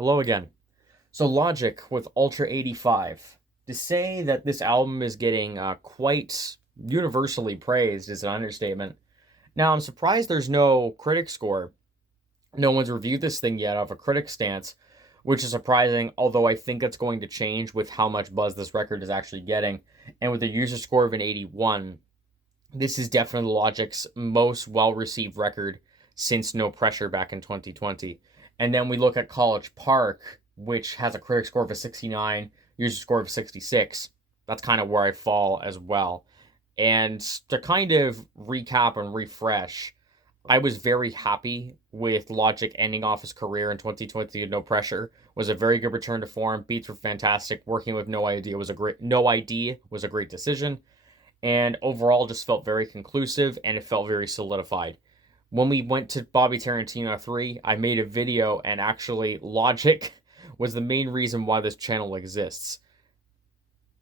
Hello again. So Logic with Ultra 85. To say that this album is getting quite universally praised is an understatement. Now, I'm surprised there's no critic score. No one's reviewed this thing yet of a critic stance, which is surprising, although I think that's going to change with how much buzz this record is actually getting. And with a user score of an 81, this is definitely Logic's most well-received record since No Pressure back in 2020. And then we look at College Park, which has a critic score of a 69, user score of 66. That's kind of where I fall as well. And to kind of recap and refresh, I was very happy with Logic ending off his career in 2020 No Pressure. It was a very good return to form. Beats were fantastic. Working with No ID was a great decision, and overall just felt very conclusive and it felt very solidified. When we went to Bobby Tarantino 3, I made a video, and actually Logic was the main reason why this channel exists.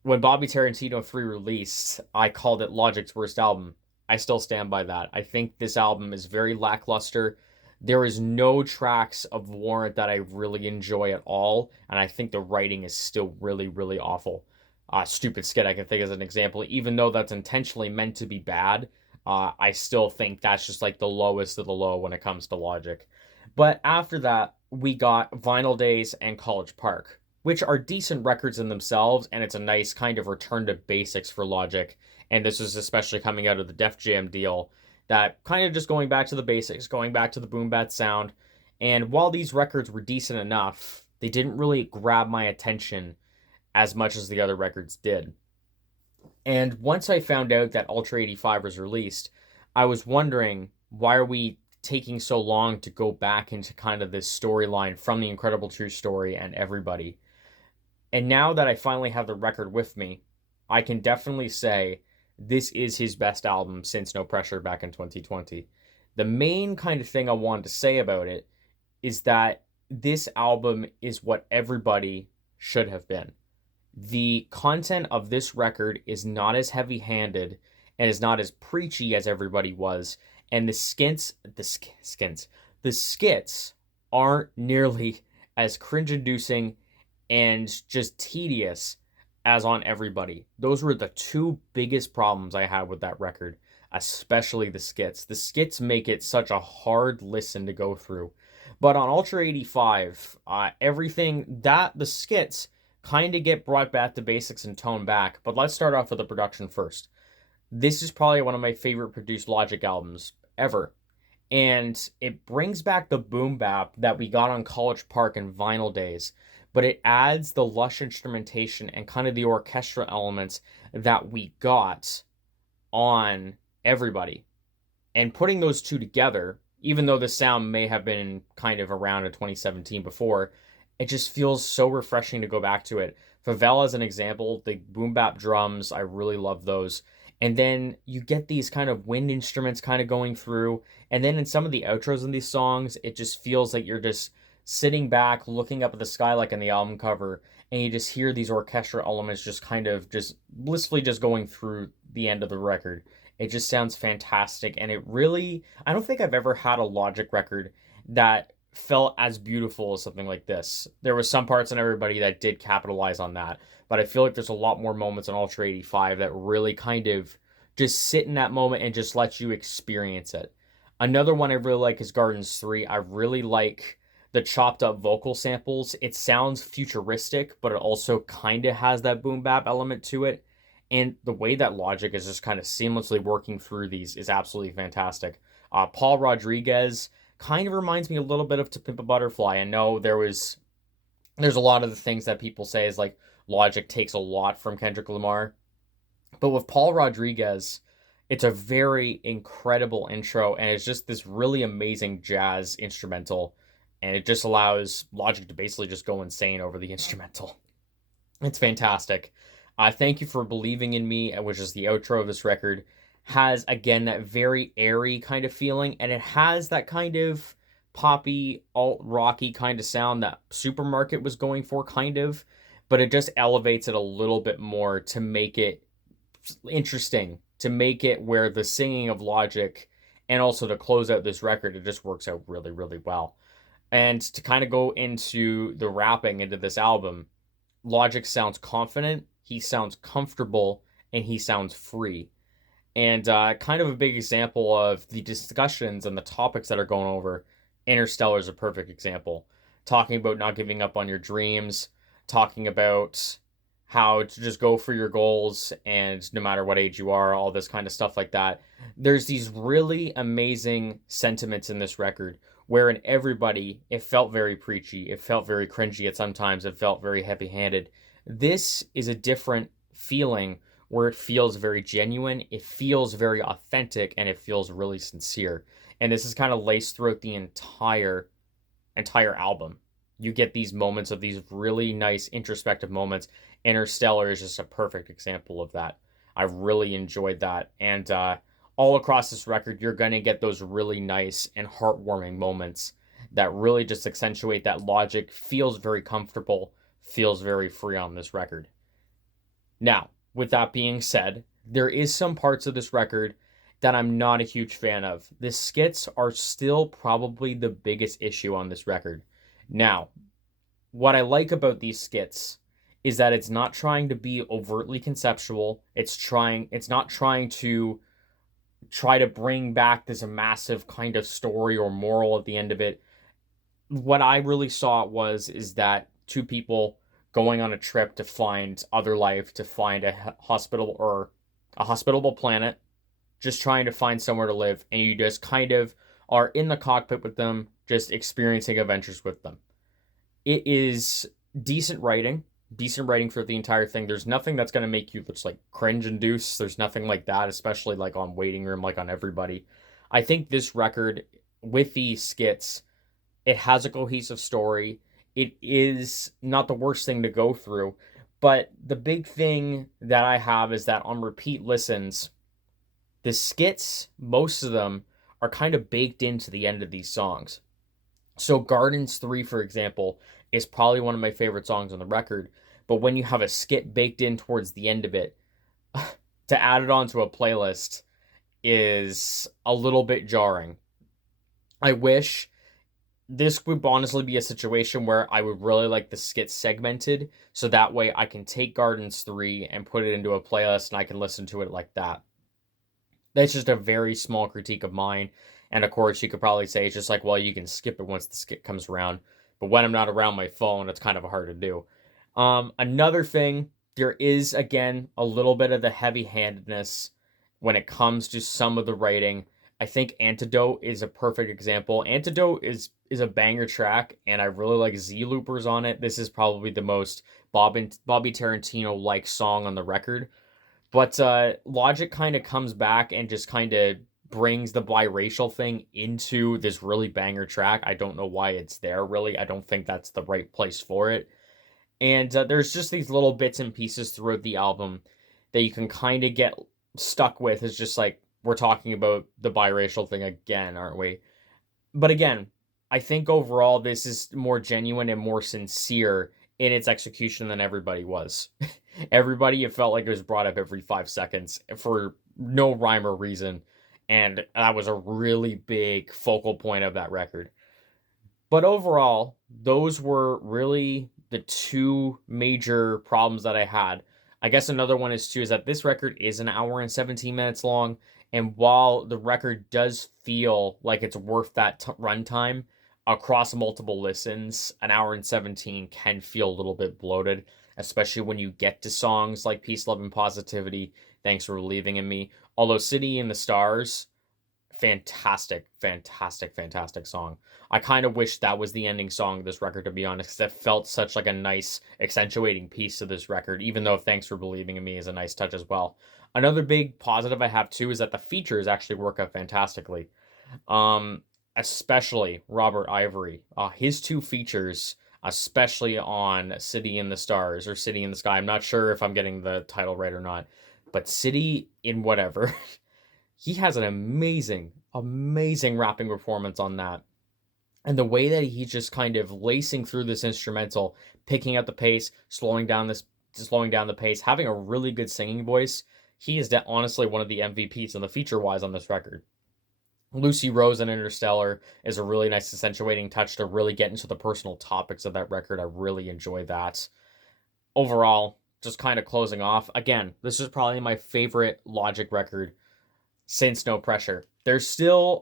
When Bobby Tarantino 3 released, I called it Logic's worst album. I still stand by that. I think this album is very lackluster. There is no tracks of Warrant that I really enjoy at all, and I think the writing is still really, really awful. Stupid Skit I can think as an example. Even though that's intentionally meant to be bad, I still think that's just like the lowest of the low when it comes to Logic. But after that, we got Vinyl Days and College Park, which are decent records in themselves, and it's a nice kind of return to basics for Logic. And this is especially coming out of the Def Jam deal, that kind of just going back to the basics, going back to the boom bat sound. And while these records were decent enough, they didn't really grab my attention as much as the other records did. And once I found out that Ultra 85 was released, I was wondering, why are we taking so long to go back into kind of this storyline from the Incredible True Story and Everybody? And now that I finally have the record with me, I can definitely say this is his best album since No Pressure back in 2020. The main kind of thing I wanted to say about it is that this album is what everybody should have been. The content of this record is not as heavy-handed and is not as preachy as everybody was, and the skits aren't nearly as cringe-inducing and just tedious as on Everybody. Those were the two biggest problems I had with that record, especially the skits. The skits make it such a hard listen to go through. But on Ultra 85, everything that the skits kind of get brought back to basics and toned back. But let's start off with the production first. This is probably one of my favorite produced Logic albums ever. And it brings back the boom bap that we got on College Park and Vinyl Days, but it adds the lush instrumentation and kind of the orchestral elements that we got on Everybody. And putting those two together, even though the sound may have been kind of around in 2017 before, it just feels so refreshing to go back to it. Favela as an example, the boom bap drums, I really love those. And then you get these kind of wind instruments kind of going through. And then in some of the outros in these songs, it just feels like you're just sitting back, looking up at the sky like in the album cover, and you just hear these orchestral elements just kind of just blissfully just going through the end of the record. It just sounds fantastic, and it really, I don't think I've ever had a Logic record that felt as beautiful as something like this. There was some parts in Everybody that did capitalize on that, but I feel like there's a lot more moments in Ultra 85 that really kind of just sit in that moment and just let you experience it. Another one I really like is Gardens 3. I really like the chopped up vocal samples. It sounds futuristic, but it also kind of has that boom bap element to it. And the way that Logic is just kind of seamlessly working through these is absolutely fantastic. Paul Rodriguez kind of reminds me a little bit of To Pimp a Butterfly. I know there's a lot of the things that people say is like Logic takes a lot from Kendrick Lamar, but with Paul Rodriguez, it's a very incredible intro, and it's just this really amazing jazz instrumental, and it just allows Logic to basically just go insane over the instrumental. It's fantastic. Thank You for Believing in Me, which is the outro of this record, has again that very airy kind of feeling, and it has that kind of poppy, alt rocky kind of sound that Supermarket was going for, kind of, but it just elevates it a little bit more to make it interesting, to make it where the singing of Logic and also to close out this record, it just works out really, really well. And to kind of go into the rapping into this album, Logic sounds confident, he sounds comfortable, and he sounds free. And kind of a big example of the discussions and the topics that are going over. Interstellar is a perfect example. Talking about not giving up on your dreams, talking about how to just go for your goals and no matter what age you are, all this kind of stuff like that. There's these really amazing sentiments in this record where in everybody it felt very preachy, it felt very cringy at sometimes, it felt very heavy-handed. This is a different feeling where it feels very genuine, it feels very authentic, and it feels really sincere. And this is kind of laced throughout the entire album. You get these moments of these really nice introspective moments. Interstellar is just a perfect example of that. I really enjoyed that. And all across this record, you're going to get those really nice and heartwarming moments that really just accentuate that Logic feels very comfortable, feels very free on this record. Now, with that being said, there is some parts of this record that I'm not a huge fan of. The skits are still probably the biggest issue on this record. Now, what I like about these skits is that it's not trying to be overtly conceptual. It's not trying to try to bring back this massive kind of story or moral at the end of it. What I really saw is that two people going on a trip to find other life, to find a hospital or a hospitable planet, just trying to find somewhere to live, and you just kind of are in the cockpit with them, just experiencing adventures with them. It is decent writing for the entire thing. There's nothing that's going to make you just like cringe induce. There's nothing like that, especially like on Waiting Room, like on Everybody. I think this record with these skits, it has a cohesive story. It is not the worst thing to go through, but the big thing that I have is that on repeat listens, the skits, most of them are kind of baked into the end of these songs. So Gardens 3, for example, is probably one of my favorite songs on the record, but when you have a skit baked in towards the end of it, to add it onto a playlist is a little bit jarring. I wish this would honestly be a situation where I would really like the skits segmented, so that way I can take Gardens 3 and put it into a playlist and I can listen to it like that. That's just a very small critique of mine. And of course, you could probably say it's just like, well, you can skip it once the skit comes around. But when I'm not around my phone, it's kind of hard to do. Another thing, there is again a little bit of the heavy-handedness when it comes to some of the writing. I think Antidote is a perfect example. Antidote is a banger track, and I really like Z Loopers on it. This is probably the most Bobby Tarantino like song on the record. But Logic kind of comes back and just kind of brings the biracial thing into this really banger track. I don't know why it's there, really. I don't think that's the right place for it. And there's just these little bits and pieces throughout the album that you can kind of get stuck with. It's just like, we're talking about the biracial thing again, aren't we? But again, I think overall this is more genuine and more sincere in its execution than Everybody was. Everybody, it felt like it was brought up every 5 seconds for no rhyme or reason. And that was a really big focal point of that record. But overall, those were really the two major problems that I had. I guess another one is too is that this record is an hour and 17 minutes long. And while the record does feel like it's worth that runtime across multiple listens, an hour and 17 can feel a little bit bloated, especially when you get to songs like Peace, Love, and Positivity, Thanks for Believing in Me. Although City in the Stars, fantastic, fantastic, fantastic song. I kind of wish that was the ending song of this record, to be honest, because that felt such like a nice accentuating piece of this record, even though Thanks for Believing in Me is a nice touch as well. Another big positive I have too is that the features actually work out fantastically. Especially Robert Ivory. His two features, especially on City in the Stars or City in the Sky. I'm not sure if I'm getting the title right or not, but City in Whatever. He has an amazing, amazing rapping performance on that. And the way that he's just kind of lacing through this instrumental, picking up the pace, slowing down the pace, having a really good singing voice. He is honestly one of the MVPs on the feature wise on this record. Lucy Rose in Interstellar is a really nice accentuating touch to really get into the personal topics of that record. I really enjoy that. Overall, just kind of closing off, again, this is probably my favorite Logic record since No Pressure. There's still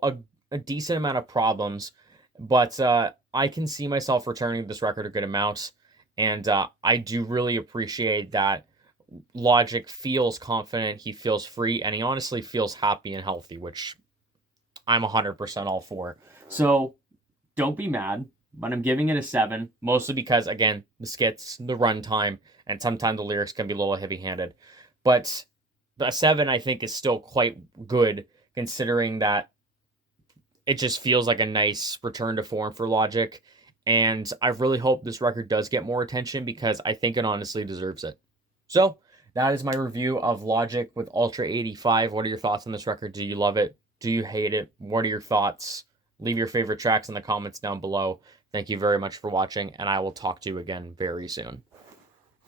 a decent amount of problems, but I can see myself returning to this record a good amount. And I do really appreciate that Logic feels confident, he feels free, and he honestly feels happy and healthy, which I'm 100% all for. So don't be mad, but I'm giving it a 7, mostly because, again, the skits, the runtime, and sometimes the lyrics can be a little heavy handed. But a 7, I think, is still quite good considering that it just feels like a nice return to form for Logic. And I really hope this record does get more attention because I think it honestly deserves it. So that is my review of Logic with Ultra 85. What are your thoughts on this record? Do you love it? Do you hate it? What are your thoughts? Leave your favorite tracks in the comments down below. Thank you very much for watching, and I will talk to you again very soon.